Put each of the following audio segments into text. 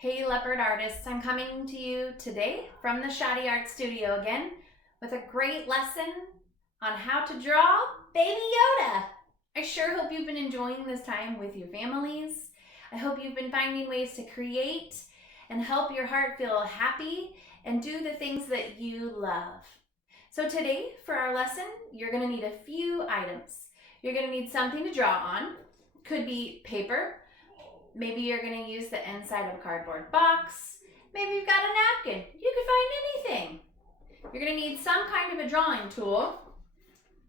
Hey leopard artists, I'm coming to you today from the Schotte Art Studio again with a great lesson on how to draw Baby Yoda. I sure hope you've been enjoying this time with your families. I hope you've been finding ways to create and help your heart feel happy and do the things that you love. So today for our lesson, you're going to need a few items. You're going to need something to draw on. Could be paper. Maybe you're going to use the inside of a cardboard box. Maybe you've got a napkin. You could find anything. You're going to need some kind of a drawing tool.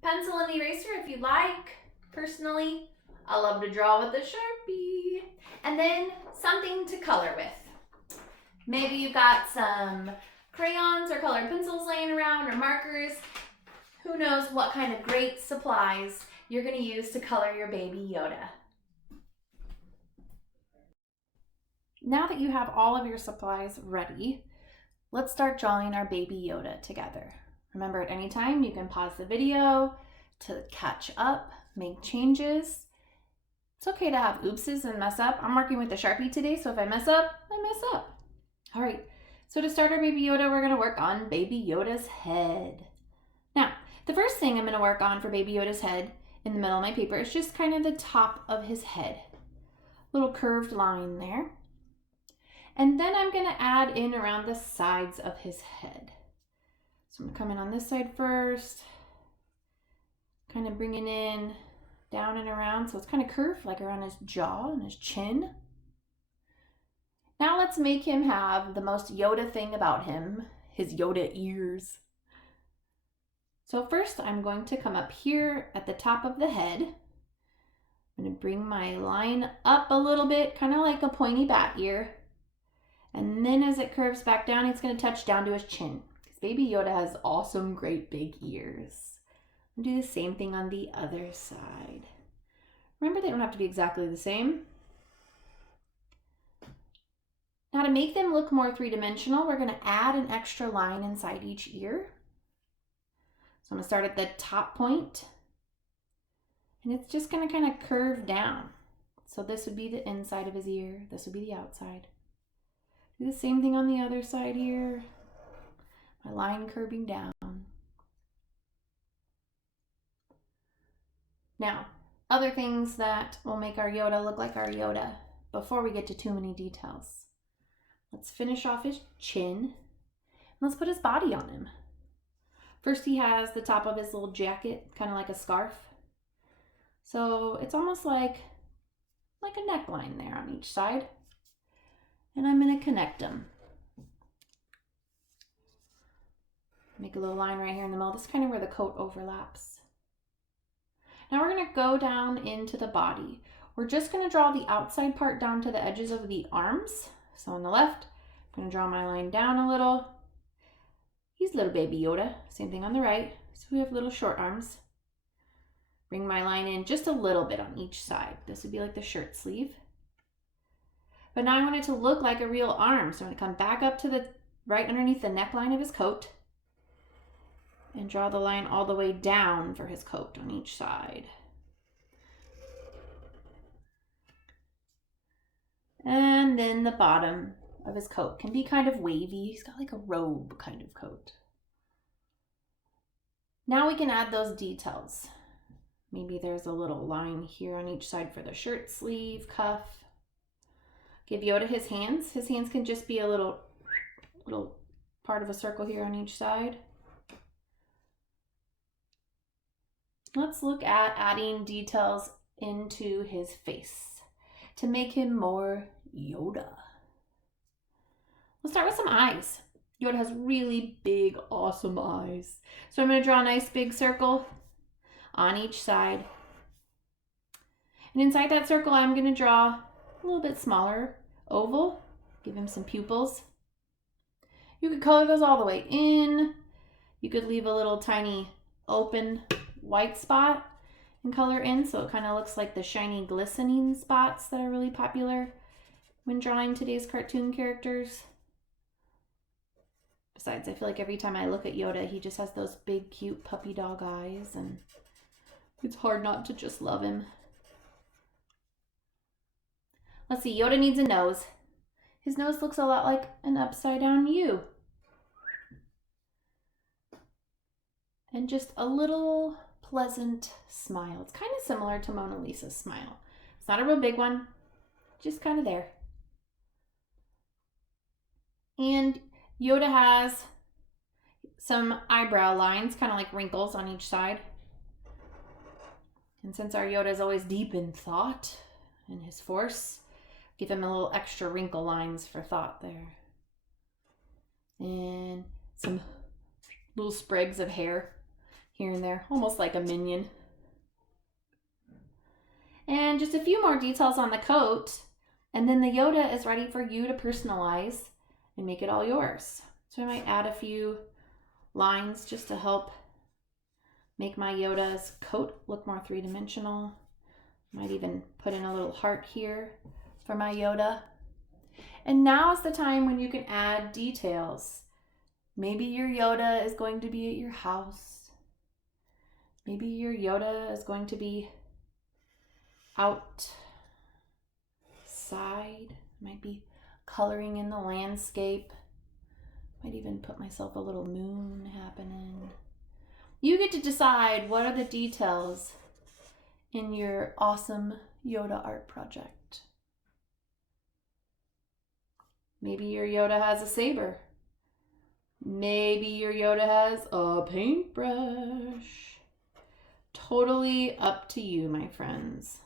Pencil and eraser if you like. Personally, I love to draw with a Sharpie. And then something to color with. Maybe you've got some crayons or colored pencils laying around or markers. Who knows what kind of great supplies you're going to use to color your baby Yoda. Now that you have all of your supplies ready, let's start drawing our baby Yoda together. Remember, at any time you can pause the video to catch up, make changes. It's okay to have oopses and mess up. I'm working with the Sharpie today, so if I mess up, I mess up. All right, so to start our baby Yoda, we're gonna work on baby Yoda's head. Now, the first thing I'm gonna work on for baby Yoda's head in the middle of my paper is just kind of the top of his head. Little curved line there. And then I'm going to add in around the sides of his head. So I'm going to come in on this side first, kind of bringing in down and around. So it's kind of curved like around his jaw and his chin. Now let's make him have the most Yoda thing about him, his Yoda ears. So first I'm going to come up here at the top of the head. I'm going to bring my line up a little bit, kind of like a pointy bat ear. And then as it curves back down, it's going to touch down to his chin. Because baby Yoda has awesome, great big ears. I'll do the same thing on the other side. Remember, they don't have to be exactly the same. Now to make them look more three-dimensional, we're going to add an extra line inside each ear. So I'm going to start at the top point. And it's just going to kind of curve down. So this would be the inside of his ear. This would be the outside. Do the same thing on the other side here. My line curving down. Now, other things that will make our Yoda look like our Yoda before we get to too many details. Let's finish off his chin. Let's put his body on him. First, he has the top of his little jacket, kind of like a scarf. So it's almost like a neckline there on each side. And I'm going to connect them. Make a little line right here in the middle. This is kind of where the coat overlaps. Now we're going to go down into the body. We're just going to draw the outside part down to the edges of the arms. So on the left, I'm going to draw my line down a little. He's little baby Yoda. Same thing on the right. So we have little short arms. Bring my line in just a little bit on each side. This would be like the shirt sleeve. But now I want it to look like a real arm. So I'm going to come back up to the right underneath the neckline of his coat and draw the line all the way down for his coat on each side. And then the bottom of his coat can be kind of wavy. He's got like a robe kind of coat. Now we can add those details. Maybe there's a little line here on each side for the shirt sleeve, cuff. Give Yoda his hands. His hands can just be a little part of a circle here on each side. Let's look at adding details into his face to make him more Yoda. Let's start with some eyes. Yoda has really big, awesome eyes. So I'm going to draw a nice big circle on each side. And inside that circle, I'm going to draw a little bit smaller oval. Give him some pupils. You could color those all the way in. You could leave a little tiny open white spot and color in so it kind of looks like the shiny glistening spots that are really popular when drawing today's cartoon characters. Besides, I feel like every time I look at Yoda, he just has those big, cute puppy dog eyes, and it's hard not to just love him. Let's see, Yoda needs a nose. His nose looks a lot like an upside down U. And just a little pleasant smile. It's kind of similar to Mona Lisa's smile. It's not a real big one, just kind of there. And Yoda has some eyebrow lines, kind of like wrinkles on each side. And since our Yoda is always deep in thought and his force, give him a little extra wrinkle lines for thought there. And some little sprigs of hair here and there, almost like a minion. And just a few more details on the coat, and then the Yoda is ready for you to personalize and make it all yours. So I might add a few lines just to help make my Yoda's coat look more three-dimensional. Might even put in a little heart here for my Yoda. And now is the time when you can add details. Maybe your Yoda is going to be at your house. Maybe your Yoda is going to be outside. Might be coloring in the landscape. Might even put myself a little moon happening. You get to decide what are the details in your awesome Yoda art project. Maybe your Yoda has a saber. Maybe your Yoda has a paintbrush. Totally up to you, my friends.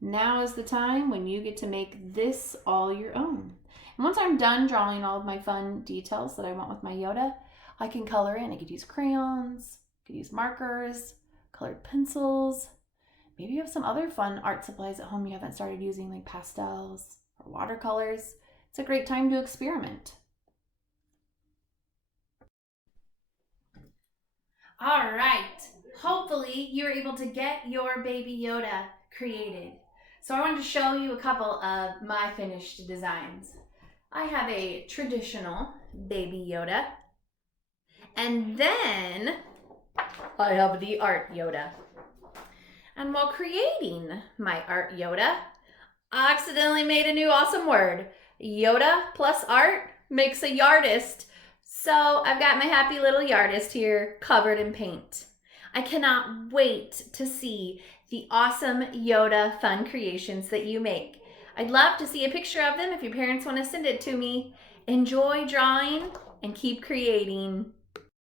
Now is the time when you get to make this all your own. And once I'm done drawing all of my fun details that I want with my Yoda, I can color in. I could use crayons, I could use markers, colored pencils. Maybe you have some other fun art supplies at home you haven't started using, like pastels or watercolors. It's a great time to experiment. All right, hopefully you were able to get your baby Yoda created. So I wanted to show you a couple of my finished designs. I have a traditional baby Yoda, and then I have the art Yoda. And while creating my art Yoda, I accidentally made a new awesome word. Yoda plus art makes a yardist. So I've got my happy little yardist here covered in paint. I cannot wait to see the awesome Yoda fun creations that you make. I'd love to see a picture of them if your parents want to send it to me. Enjoy drawing and keep creating.